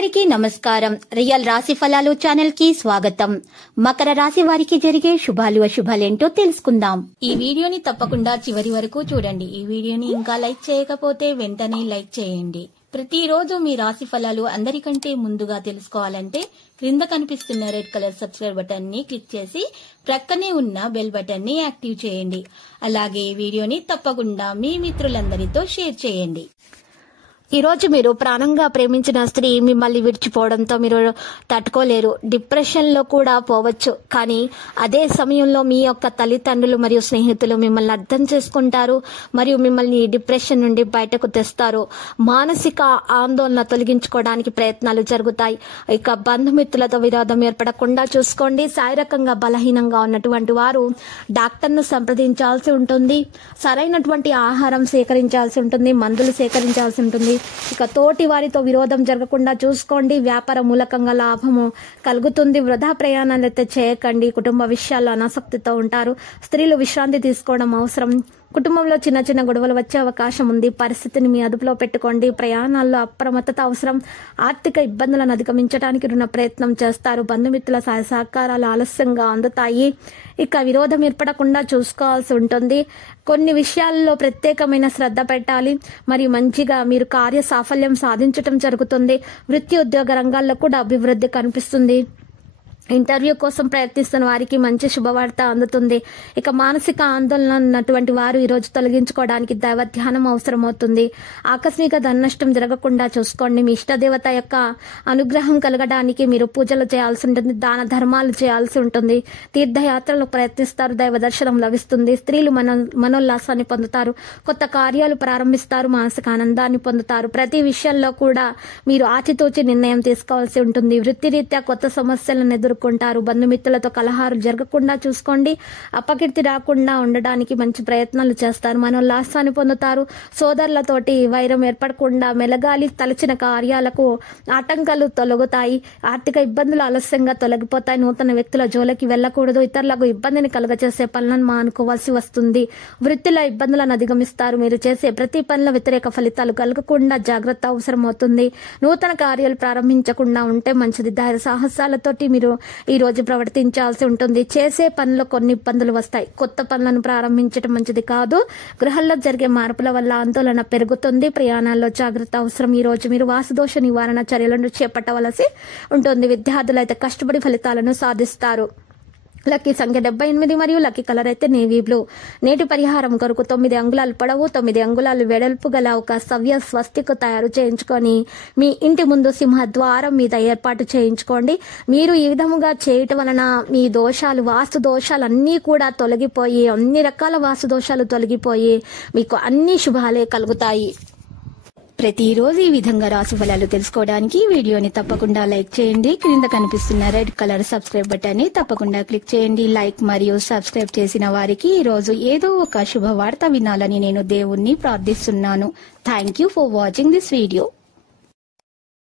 అందరికీ నమస్కారం. రియల్ రాశి ఫలాలు ఛానల్ కి స్వాగతం. మకర రాశి వారికి జరిగే శుభాలు అశుభాలేంటో తెలుసుకుందాం. ఈ వీడియోని తప్పకుండా చివరి వరకు చూడండి. ఈ వీడియోని ఇంకా లైక్ చేయకపోతే వెంటనే లైక్ చేయండి. ప్రతిరోజు మీ రాశి ఫలాలు అందరికంటే ముందుగా తెలుసుకోవాలంటే క్రింద కనిపిస్తున్న రెడ్ కలర్ సబ్స్క్రైబ్ బటన్ ని క్లిక్ చేసి ప్రక్కనే ఉన్న బెల్ బటన్ ని యాక్టివ్ చేయండి. అలాగే ఈ వీడియోని తప్పకుండా మీ మిత్రులందరితో షేర్ చేయండి. ఈ రోజు మీరు ప్రాణంగా ప్రేమించిన స్త్రీ మిమ్మల్ని విడిచిపోవడంతో మీరు తట్టుకోలేరు. డిప్రెషన్ లో కూడా పోవచ్చు. కానీ అదే సమయంలో మీ యొక్క తల్లిదండ్రులు మరియు స్నేహితులు మిమ్మల్ని అర్థం చేసుకుంటారు మరియు మిమ్మల్ని డిప్రెషన్ నుండి బయటకు తెస్తారు. మానసిక ఆందోళన తొలగించుకోవడానికి ప్రయత్నాలు జరుగుతాయి. ఇక బంధుమిత్రులతో విరోధం ఏర్పడకుండా చూసుకోండి. శారీరకంగా బలహీనంగా ఉన్నటువంటి వారు డాక్టర్ను సంప్రదించాల్సి ఉంటుంది. సరైనటువంటి ఆహారం సేకరించాల్సి ఉంటుంది. మందులు సేకరించాల్సి ఉంటుంది. ఇక తోటి వారితో విరోధం జరగకుండా చూసుకోండి. వ్యాపార మూలకంగా లాభము కలుగుతుంది. వృధా ప్రయాణాలు అయితే చేయకండి. కుటుంబ విషయాల్లో అనాసక్తితో ఉంటారు. స్త్రీలు విశ్రాంతి తీసుకోవడం అవసరం. కుటుంబంలో చిన్న చిన్న గొడవలు వచ్చే అవకాశం ఉంది. పరిస్థితిని మీ అదుపులో పెట్టుకోండి. ప్రయాణాల్లో అప్రమత్తత అవసరం. ఆర్థిక ఇబ్బందులను అధిగమించడానికి రుణ ప్రయత్నం చేస్తారు. బంధుమిత్రుల సహాయ సహకారాలు ఆలస్యంగా అందుతాయి. ఇక విరోధం ఏర్పడకుండా చూసుకోవాల్సి ఉంటుంది. కొన్ని విషయాల్లో ప్రత్యేకమైన శ్రద్ధ పెట్టాలి. మరియు మంచిగా మీరు కార్య సాఫల్యం సాధించటం జరుగుతుంది. వృత్తి ఉద్యోగ రంగాల్లో కూడా అభివృద్ధి కనిపిస్తుంది. ఇంటర్వ్యూ కోసం ప్రయత్నిస్తున్న వారికి మంచి శుభవార్త అందుతుంది. ఇక మానసిక ఆందోళన ఉన్నటువంటి వారు ఈ రోజు తొలగించుకోవడానికి దైవ ధ్యానం అవసరమవుతుంది. ఆకస్మిక ధననష్టం జరగకుండా చూసుకోండి. మీ ఇష్టదేవత యొక్క అనుగ్రహం కలగడానికి మీరు పూజలు చేయాల్సి ఉంటుంది. దాన ధర్మాలు చేయాల్సి ఉంటుంది. తీర్థయాత్రలు ప్రయత్నిస్తారు. దైవ దర్శనం లభిస్తుంది. స్త్రీలు మనోల్లాసాన్ని పొందుతారు. కొత్త కార్యాలు ప్రారంభిస్తారు. మానసిక ఆనందాన్ని పొందుతారు. ప్రతి విషయంలో కూడా మీరు ఆచితూచి నిర్ణయం తీసుకోవాల్సి ఉంటుంది. వృత్తిరీత్యా కొత్త సమస్యలను ఎదుర్కొంటారు. బంధుమిత్రులతో కలహాలు జరగకుండా చూసుకోండి. అపకీర్తి రాకుండా ఉండడానికి మంచి ప్రయత్నాలు చేస్తారు. మనోల్లాసాన్ని పొందుతారు. సోదరులతోటి వైరం ఏర్పడకుండా మెలగాలి. తలచిన కార్యాలకు ఆటంకాలు తొలగుతాయి. ఆర్థిక ఇబ్బందులు ఆలస్యంగా తొలగిపోతాయి. నూతన వ్యక్తుల జోలికి వెళ్లకూడదు. ఇతరులకు ఇబ్బందిని కలుగచేసే పనులను మానుకోవాల్సి వస్తుంది. వృత్తిలో ఇబ్బందులను అధిగమిస్తారు. మీరు చేసే ప్రతి పనిలో వ్యతిరేక ఫలితాలు కలగకుండా జాగ్రత్త అవసరమవుతుంది. నూతన కార్యాలు ప్రారంభించకుండా ఉంటే మంచిది. ధైర్య సాహసాలతోటి మీరు ఈ రోజు ప్రవర్తించాల్సి ఉంటుంది. చేసే పనుల్లో కొన్ని ఇబ్బందులు వస్తాయి. కొత్త పనులను ప్రారంభించడం మంచిది కాదు. గృహంలో జరిగే మార్పుల వల్ల ఆందోళన పెరుగుతుంది. ప్రయాణాల్లో జాగ్రత్త అవసరం. ఈ రోజు మీరు వాస్తుదోష నివారణ చర్యలను చేపట్టవలసి ఉంటుంది. విద్యార్థులు అయితే కష్టపడి ఫలితాలను సాధిస్తారు. లక్కీ సంఖ్య 78 మరియు లక్కీ కలర్ అయితే నేవీ బ్లూ. నేటి పరిహారం కొరకు 9 అంగుళాలు పొడవు 9 అంగుళాలు వెడల్పు గల ఒక సవ్య స్వస్తికు తయారు చేయించుకొని మీ ఇంటి ముందు సింహద్వారం మీద ఏర్పాటు చేయించుకోండి. మీరు ఈ విధముగా చేయటం వలన మీ దోషాలు వాస్తు దోషాలు అన్నీ కూడా తొలగిపోయి అన్ని రకాల వాస్తు దోషాలు తొలగిపోయి మీకు అన్ని శుభాలే కలుగుతాయి. ప్రతిరోజు ఈ విధంగా రాశి ఫలాలు తెలుసుకోవడానికి వీడియోని తప్పకుండా లైక్ చేయండి. క్రింద కనిపిస్తున్న రెడ్ కలర్ సబ్స్క్రైబ్ బటన్ ని తప్పకుండా క్లిక్ చేయండి. లైక్ మరియు సబ్స్క్రైబ్ చేసిన వారికి ఈ రోజు ఏదో ఒక శుభవార్త వినాలని నేను దేవుణ్ణి ప్రార్థిస్తున్నాను. Thank you for watching this video.